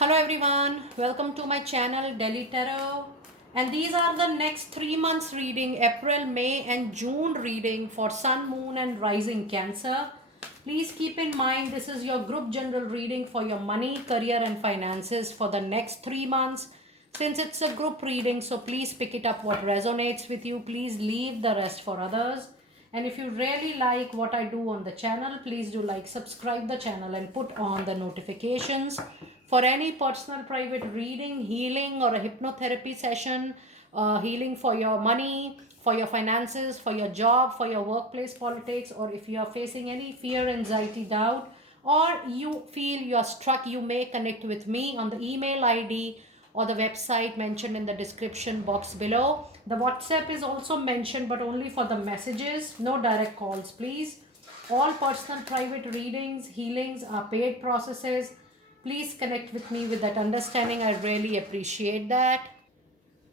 Hello everyone, welcome to my channel Delhi Tarot, and these are the next 3 months reading, April, May and June reading for Sun, Moon and Rising Cancer. Please keep in mind this is your group general reading for your money, career and finances for the next 3 months. Since it's a group reading, so please pick it up what resonates with you. Please leave the rest for others. And if you really like what I do on the channel, please do like, subscribe the channel and put on the notifications. For any personal private reading, healing or a hypnotherapy session, healing for your money, for your finances, for your job, for your workplace politics, or if you are facing any fear, anxiety, doubt, or you feel you are stuck, you may connect with me on the email ID or the website mentioned in the description box below. The WhatsApp is also mentioned, but only for the messages, no direct calls, please. All personal private readings, healings are paid processes. Please connect with me with that understanding. I really appreciate that.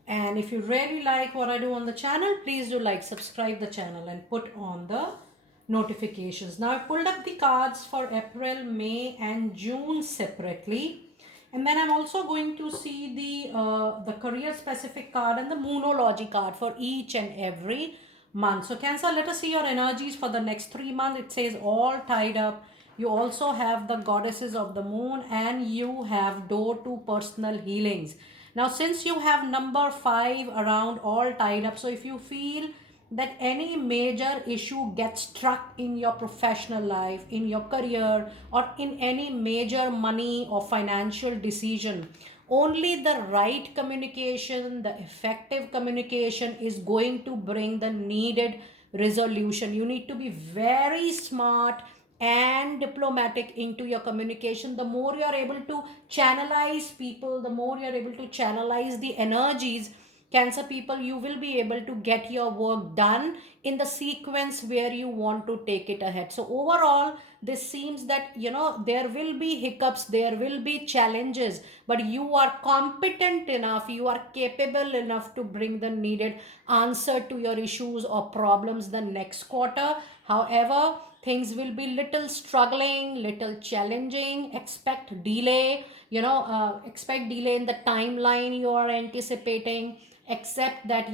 And if you really like what I do on the channel, please do like, subscribe the channel and put on the notifications. Now I pulled up the cards for April, May and June separately. And then I'm also going to see the career specific card and the moonology card for each and every month. So Cancer, let us see your energies for the next 3 months. It says all tied up. You also have the goddesses of the moon and you have door to personal healings. Now, since you have number 5 around all tied up, so if you feel that any major issue gets struck in your professional life, in your career, or in any major money or financial decision, only the right communication, the effective communication is going to bring the needed resolution. You need to be very smart and diplomatic into your communication. The more you're able to channelize people, the more you're able to channelize the energies, Cancer people, you will be able to get your work done in the sequence where you want to take it ahead. So overall, this seems that there will be hiccups, there will be challenges, but you are competent enough, you are capable enough to bring the needed answer to your issues or problems the next quarter. However, things will be little struggling, little challenging. Expect delay, expect delay in the timeline you are anticipating. Except that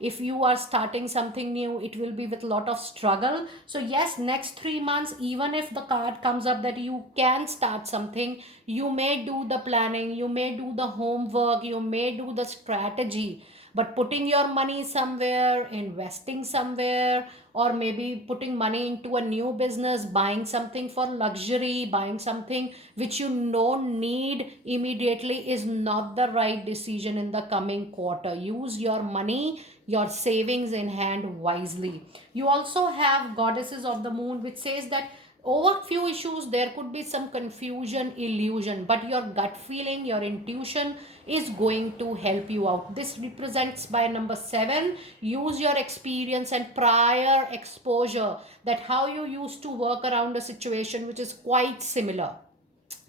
if you are starting something new, it will be with a lot of struggle. So yes, next 3 months, even if the card comes up that you can start something, you may do the planning, you may do the homework, you may do the strategy, but putting your money somewhere, investing somewhere, or maybe putting money into a new business, buying something for luxury, buying something which you don't need immediately, is not the right decision in the coming quarter. Use your money, your savings in hand wisely. You also have goddesses of the moon, which says that over few issues there could be some confusion, illusion, but your gut feeling, your intuition is going to help you out. This represents by number 7. Use your experience and prior exposure, that how you used to work around a situation which is quite similar.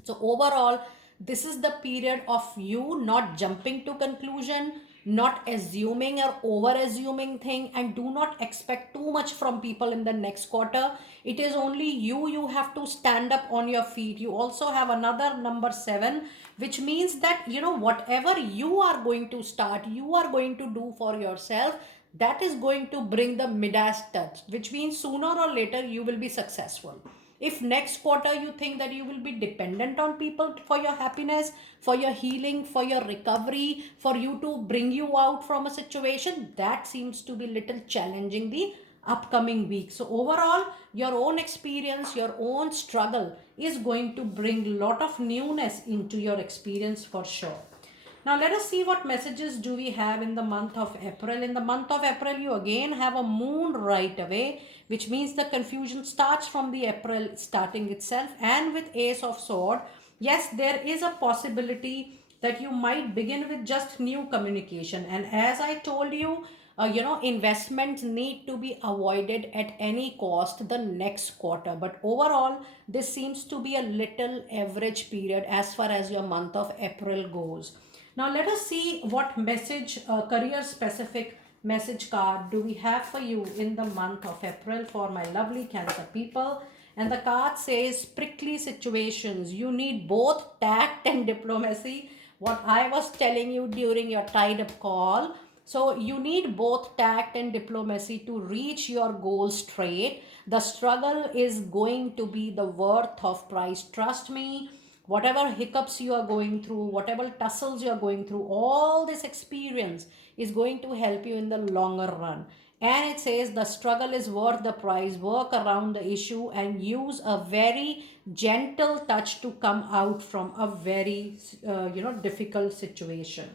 So overall, this is the period of you not jumping to conclusion, not assuming or over assuming thing, and do not expect too much from people in the next quarter. It is only you have to stand up on your feet. You also have another number 7, which means that whatever you are going to start, you are going to do for yourself, that is going to bring the Midas touch, which means sooner or later you will be successful. If next quarter you think that you will be dependent on people for your happiness, for your healing, for your recovery, for you to bring you out from a situation, that seems to be little challenging the upcoming week. So overall, your own experience, your own struggle is going to bring lot of newness into your experience for sure. Now let us see what messages do we have in the month of April. In the month of April, you again have a moon right away, which means the confusion starts from the April starting itself, and with Ace of Sword. Yes, there is a possibility that you might begin with just new communication. And as I told you, investments need to be avoided at any cost the next quarter. But overall, this seems to be a little average period as far as your month of April goes. Now let us see what message, career specific message card do we have for you in the month of April for my lovely Cancer people. And the card says prickly situations. You need both tact and diplomacy. What I was telling you during your tied up call. So you need both tact and diplomacy to reach your goal straight. The struggle is going to be the worth of price. Trust me, whatever hiccups you are going through, whatever tussles you are going through, all this experience is going to help you in the longer run. And it says the struggle is worth the price. Work around the issue and use a very gentle touch to come out from a very difficult situation.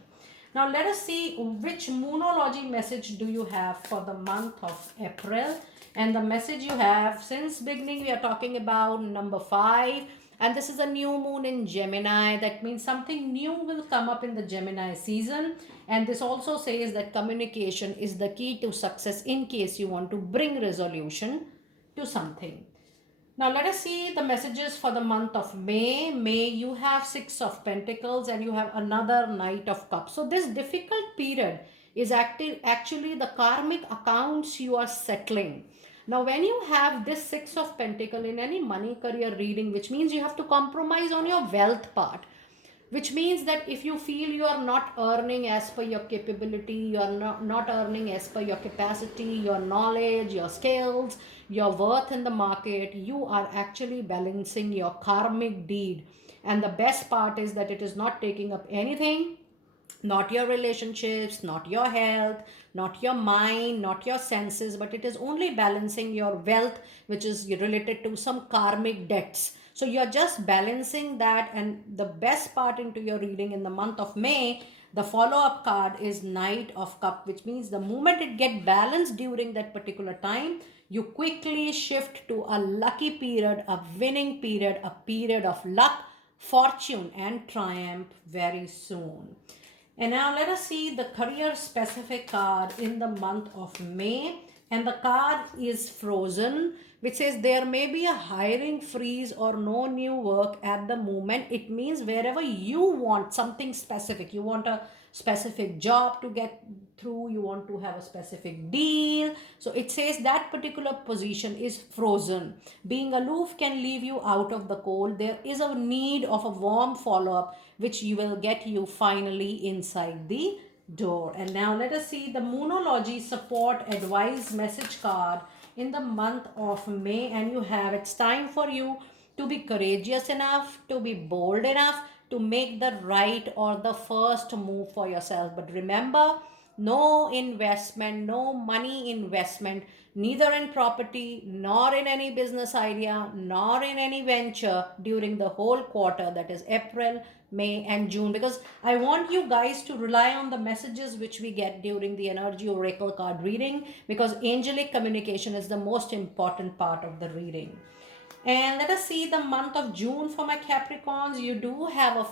Now let us see which moonology message do you have for the month of April. And the message you have, since beginning we are talking about number 5, and this is a new moon in Gemini. That means something new will come up in the Gemini season. And this also says that communication is the key to success in case you want to bring resolution to something. Now let us see the messages for the month of May. May, you have 6 of Pentacles and you have another Knight of Cups. So this difficult period is actually the karmic accounts you are settling. Now when you have this 6 of Pentacle in any money career reading, which means you have to compromise on your wealth part, which means that if you feel you are not earning as per your capability, you are not earning as per your capacity, your knowledge, your skills, your worth in the market, you are actually balancing your karmic deed. And the best part is that it is not taking up anything, not your relationships, not your health, not your mind, not your senses, but it is only balancing your wealth, which is related to some karmic debts. So you're just balancing that. And the best part into your reading in the month of May, the follow-up card is Knight of Cup, which means the moment it get balanced during that particular time, you quickly shift to a lucky period, a winning period, a period of luck, fortune and triumph very soon. And now let us see the career specific card in the month of May. And the card is Frozen, which says there may be a hiring freeze or no new work at the moment. It means wherever you want something specific, you want a specific job to get through, you want to have a specific deal. So it says that particular position is frozen. Being aloof can leave you out of the cold. There is a need of a warm follow up, which you will get you finally inside the door. And now let us see the Moonology support advice message card in the month of May. And you have, it's time for you to be courageous enough, to be bold enough to make the right or the first move for yourself. But remember, no investment, no money investment, neither in property, nor in any business idea, nor in any venture during the whole quarter, that is April, May, and June. Because I want you guys to rely on the messages which we get during the Energy Oracle card reading, because angelic communication is the most important part of the reading. And let us see the month of June for my Capricorns. You do have a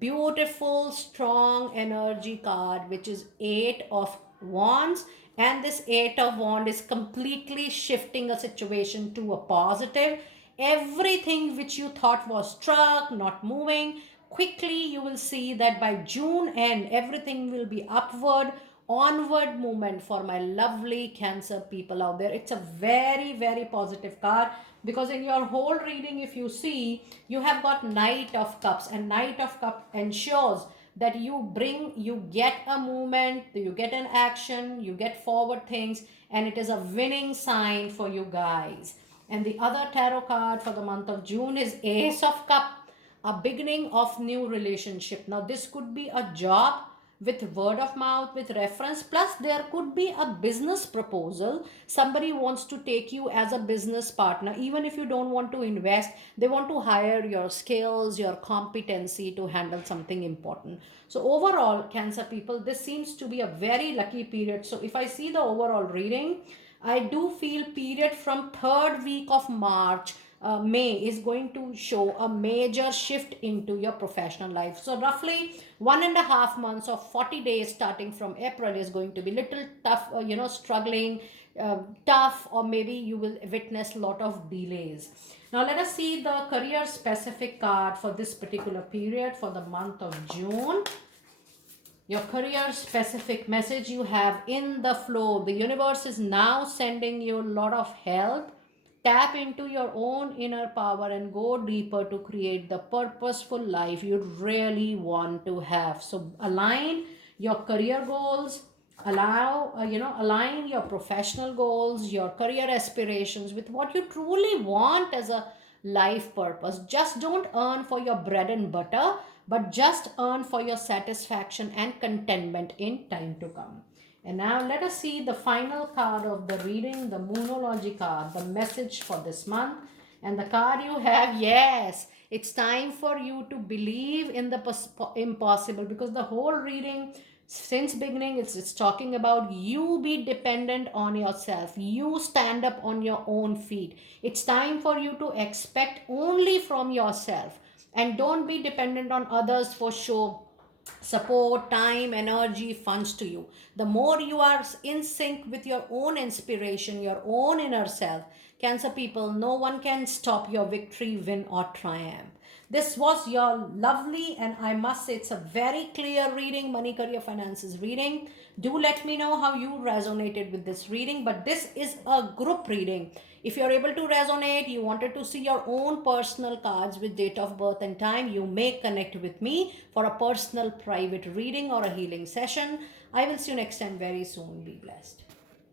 beautiful, strong energy card, which is 8 of Wands. And this 8 of Wands is completely shifting a situation to a positive. Everything which you thought was stuck, not moving, quickly you will see that by June end, everything will be upward, onward movement for my lovely Cancer people out there. It's a very, very positive card, because in your whole reading, if you see, you have got Knight of Cups, and Knight of Cups ensures that you get a movement, you get an action, you get forward things, and it is a winning sign for you guys. And the other tarot card for the month of June is Ace of Cups, a beginning of new relationship. Now this could be a job with word of mouth, with reference, plus there could be a business proposal. Somebody wants to take you as a business partner. Even if you don't want to invest, they want to hire your skills, your competency to handle something important. So overall, Cancer people, this seems to be a very lucky period. So if I see the overall reading, I do feel period from 3rd week of March, May is going to show a major shift into your professional life. So roughly 1.5 months or 40 days starting from April is going to be little tough, struggling, tough, or maybe you will witness a lot of delays. Now let us see the career specific card for this particular period for the month of June. Your career specific message you have in the flow. The universe is now sending you a lot of help, Tap into your own inner power and go deeper to create the purposeful life you really want to have. So align your career goals, align your professional goals, your career aspirations with what you truly want as a life purpose. Just don't earn for your bread and butter, but just earn for your satisfaction and contentment in time to come. And now let us see the final card of the reading, the Moonology card, the message for this month. And the card you have, yes, it's time for you to believe in the impossible, because the whole reading since beginning it's talking about you be dependent on yourself, you stand up on your own feet. It's time for you to expect only from yourself, and don't be dependent on others for show support, time, energy, funds to you. The more you are in sync with your own inspiration, your own inner self, Cancer people, no one can stop your victory, win, or triumph. This was your lovely, and I must say it's a very clear reading, money, career, finances reading. Do let me know how you resonated with this reading, but this is a group reading. If you're able to resonate, you wanted to see your own personal cards with date of birth and time, you may connect with me for a personal private reading or a healing session. I will see you next time very soon. Be blessed.